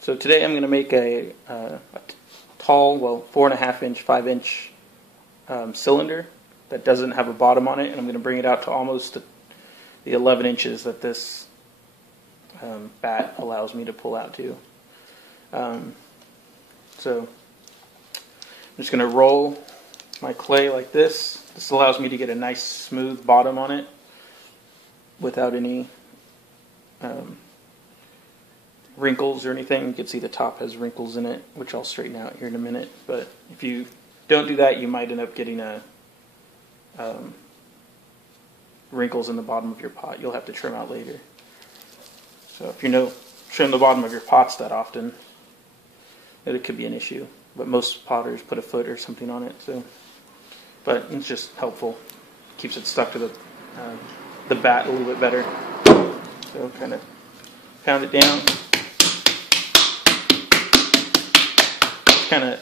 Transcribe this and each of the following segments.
So today I'm going to make a tall, well, 4.5 inch, 5 inch cylinder that doesn't have a bottom on it, and I'm going to bring it out to almost the 11 inches that this bat allows me to pull out to. So I'm just going to roll my clay like this. This allows me to get a nice smooth bottom on it without any wrinkles or anything. You can see the top has wrinkles in it, which I'll straighten out here in a minute. But if you don't do that, you might end up getting wrinkles in the bottom of your pot. You'll have to trim out later. So if you don't trim the bottom of your pots that often, it could be an issue. But most potters put a foot or something on it. But it's just helpful. Keeps it stuck to the bat a little bit better. So kind of pound it down. Kind of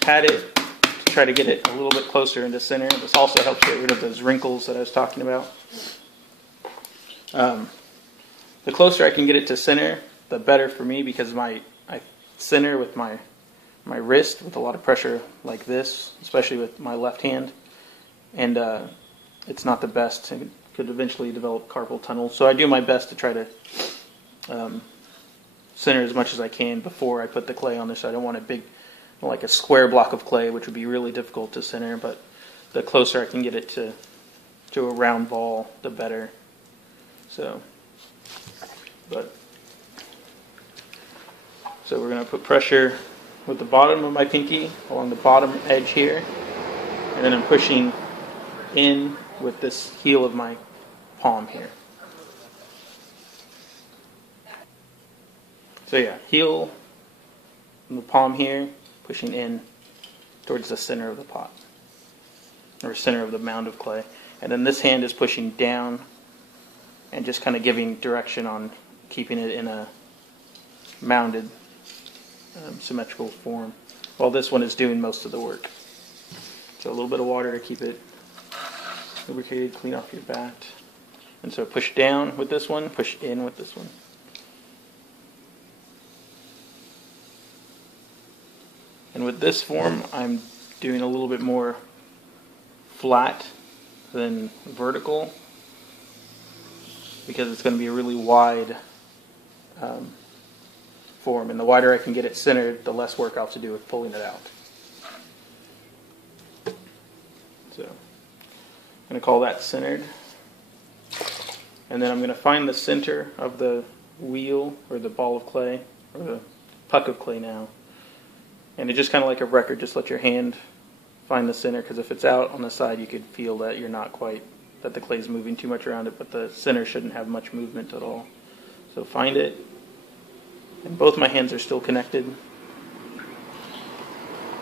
pat it to try to get it a little bit closer into center. This also helps get rid of those wrinkles that I was talking about. The closer I can get it to center, the better for me, because I center with my wrist with a lot of pressure like this, especially with my left hand, and it's not the best. It could eventually develop carpal tunnel. So I do my best to try to center as much as I can before I put the clay on there. So I don't want like a square block of clay, which would be really difficult to center, but the closer I can get it to a round ball, the better. So we're going to put pressure with the bottom of my pinky along the bottom edge here, and then I'm pushing in with this heel of my palm here. So yeah, heel and the palm here, pushing in towards the center of the pot, or center of the mound of clay. And then this hand is pushing down and just kind of giving direction on keeping it in a mounded, symmetrical form, while this one is doing most of the work. So a little bit of water to keep it lubricated, clean off your bat. And so push down with this one, push in with this one. And with this form, I'm doing a little bit more flat than vertical, because it's going to be a really wide form, and the wider I can get it centered, the less work I'll have to do with pulling it out. So I'm going to call that centered, and then I'm going to find the center of the wheel, or the ball of clay, or the puck of clay now. And it's just kind of like a record, just let your hand find the center, because if it's out on the side, you could feel that you're not quite, that the clay is moving too much around it, but the center shouldn't have much movement at all. So find it, and both my hands are still connected.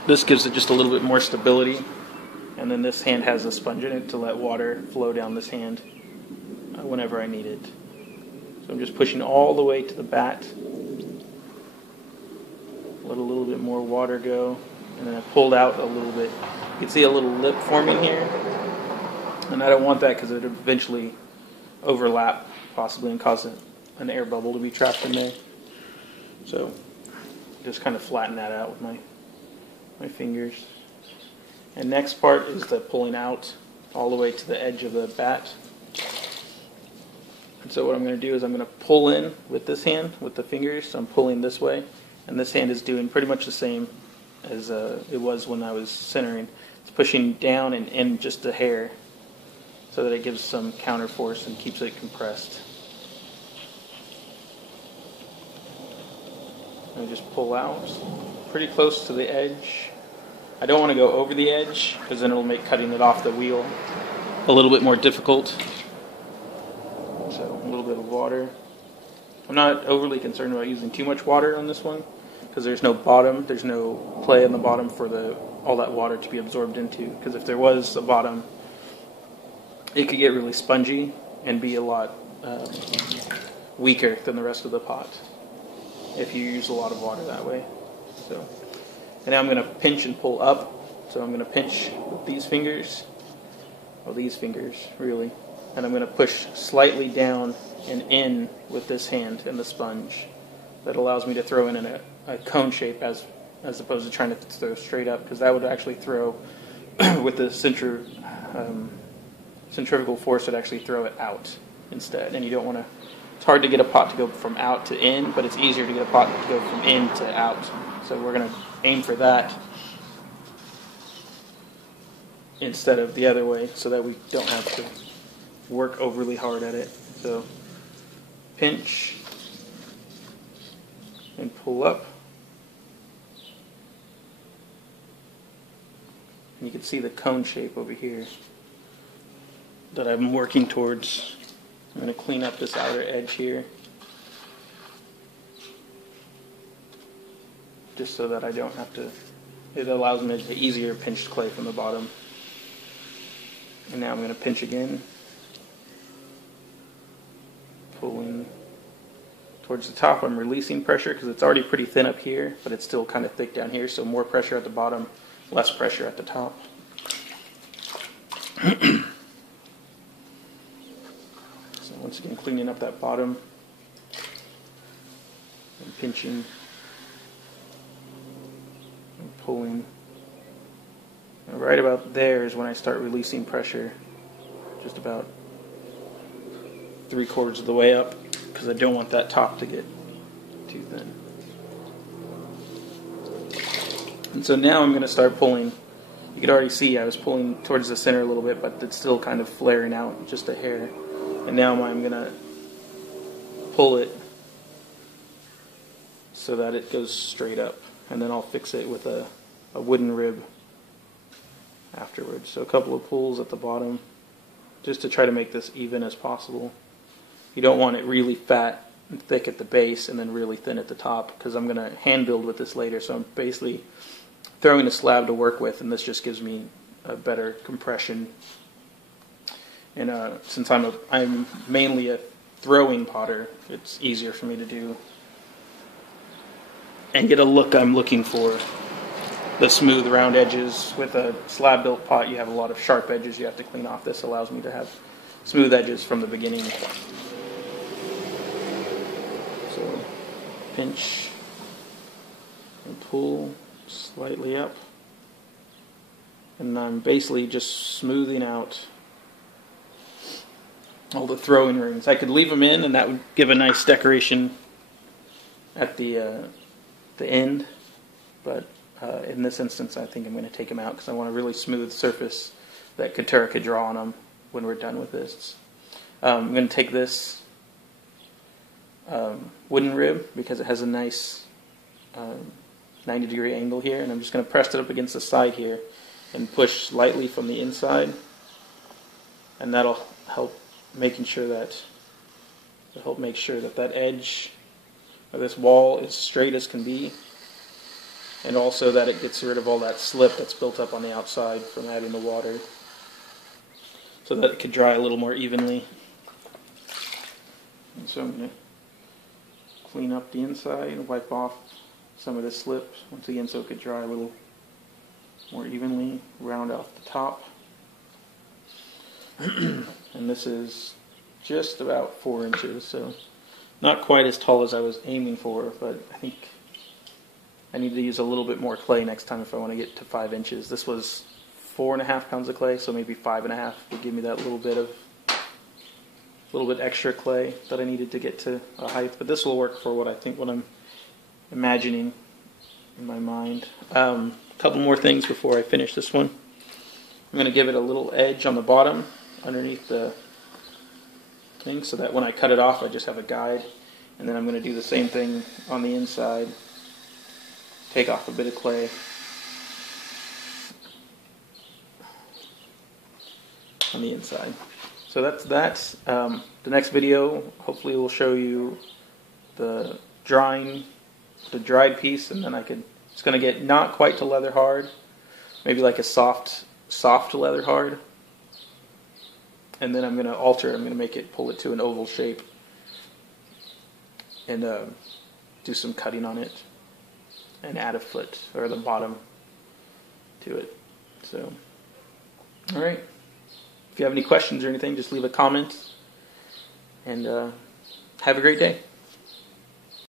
This gives it just a little bit more stability, and then this hand has a sponge in it to let water flow down this hand whenever I need it. So I'm just pushing all the way to the bat. Let a little bit more water go, and then I pulled out a little bit. You can see a little lip forming here, and I don't want that because it would eventually overlap possibly and cause an air bubble to be trapped in there. So just kind of flatten that out with my fingers. And next part is the pulling out all the way to the edge of the bat. And so what I'm going to do is I'm going to pull in with this hand, with the fingers. So I'm pulling this way. And this hand is doing pretty much the same as it was when I was centering. It's pushing down and in just a hair so that it gives some counter force and keeps it compressed. And just pull out pretty close to the edge. I don't want to go over the edge, because then it'll make cutting it off the wheel a little bit more difficult. So a little bit of water. I'm not overly concerned about using too much water on this one, because there's no bottom, there's no clay on the bottom for all that water to be absorbed into. Because if there was a bottom, it could get really spongy and be a lot weaker than the rest of the pot if you use a lot of water that way. So, and now I'm going to pinch and pull up. So I'm going to pinch with these fingers, really, and I'm going to push slightly down and in with this hand and the sponge. That allows me to throw in a cone shape as opposed to trying to throw straight up, because that would actually throw with the centrifugal force, would actually throw it out instead, and you don't want to. It's hard to get a pot to go from out to in, but it's easier to get a pot to go from in to out. So we're going to aim for that instead of the other way, so that we don't have to work overly hard at it. So pinch and pull up. And you can see the cone shape over here that I'm working towards. I'm going to clean up this outer edge here, just so that I don't have to. It allows me to easier pinch clay from the bottom. And now I'm going to pinch again, pulling towards the top. I'm releasing pressure because it's already pretty thin up here, but it's still kind of thick down here, so more pressure at the bottom, less pressure at the top. So once again, cleaning up that bottom and pinching and pulling. And right about there is when I start releasing pressure, just about 3/4 of the way up, because I don't want that top to get too thin. And so now I'm going to start pulling. You could already see I was pulling towards the center a little bit, but it's still kind of flaring out just a hair. And now I'm going to pull it so that it goes straight up. And then I'll fix it with a wooden rib afterwards. So a couple of pulls at the bottom, just to try to make this even as possible. You don't want it really fat and thick at the base and then really thin at the top, because I'm going to hand build with this later. So I'm basically throwing a slab to work with, and this just gives me a better compression. And since I'm mainly a throwing potter, it's easier for me to do and get a look I'm looking for. The smooth round edges. With a slab built pot, you have a lot of sharp edges you have to clean off. This allows me to have smooth edges from the beginning. So pinch and pull slightly up, and I'm basically just smoothing out all the throwing rings. I could leave them in, and that would give a nice decoration at the end, but in this instance I think I'm going to take them out because I want a really smooth surface that Katura could draw on them when we're done with this. I'm going to take this wooden rib because it has a nice 90-degree angle here, and I'm just going to press it up against the side here and push slightly from the inside, and that'll help make sure that that edge of this wall is straight as can be, and also that it gets rid of all that slip that's built up on the outside from adding the water, so that it could dry a little more evenly. And so I'm going to clean up the inside and wipe off some of the slip once again so it could dry a little more evenly, round off the top. And this is just about 4 inches, so not quite as tall as I was aiming for, but I think I need to use a little bit more clay next time if I want to get to 5 inches. This was 4.5 pounds of clay, so maybe 5.5 would give me that little bit extra clay that I needed to get to a height. But this will work for what I'm imagining in my mind. A couple more things before I finish this one. I'm going to give it a little edge on the bottom underneath the thing, so that when I cut it off I just have a guide. And then I'm going to do the same thing on the inside. Take off a bit of clay. On the inside. So that's that. The next video hopefully will show you the dried piece, and then it's going to get not quite to leather hard, maybe like a soft leather hard. And then I'm going to alter. I'm going to pull it to an oval shape, and do some cutting on it, and add a foot or the bottom to it. So, all right. If If you have any questions or anything, just leave a comment. And have a great day.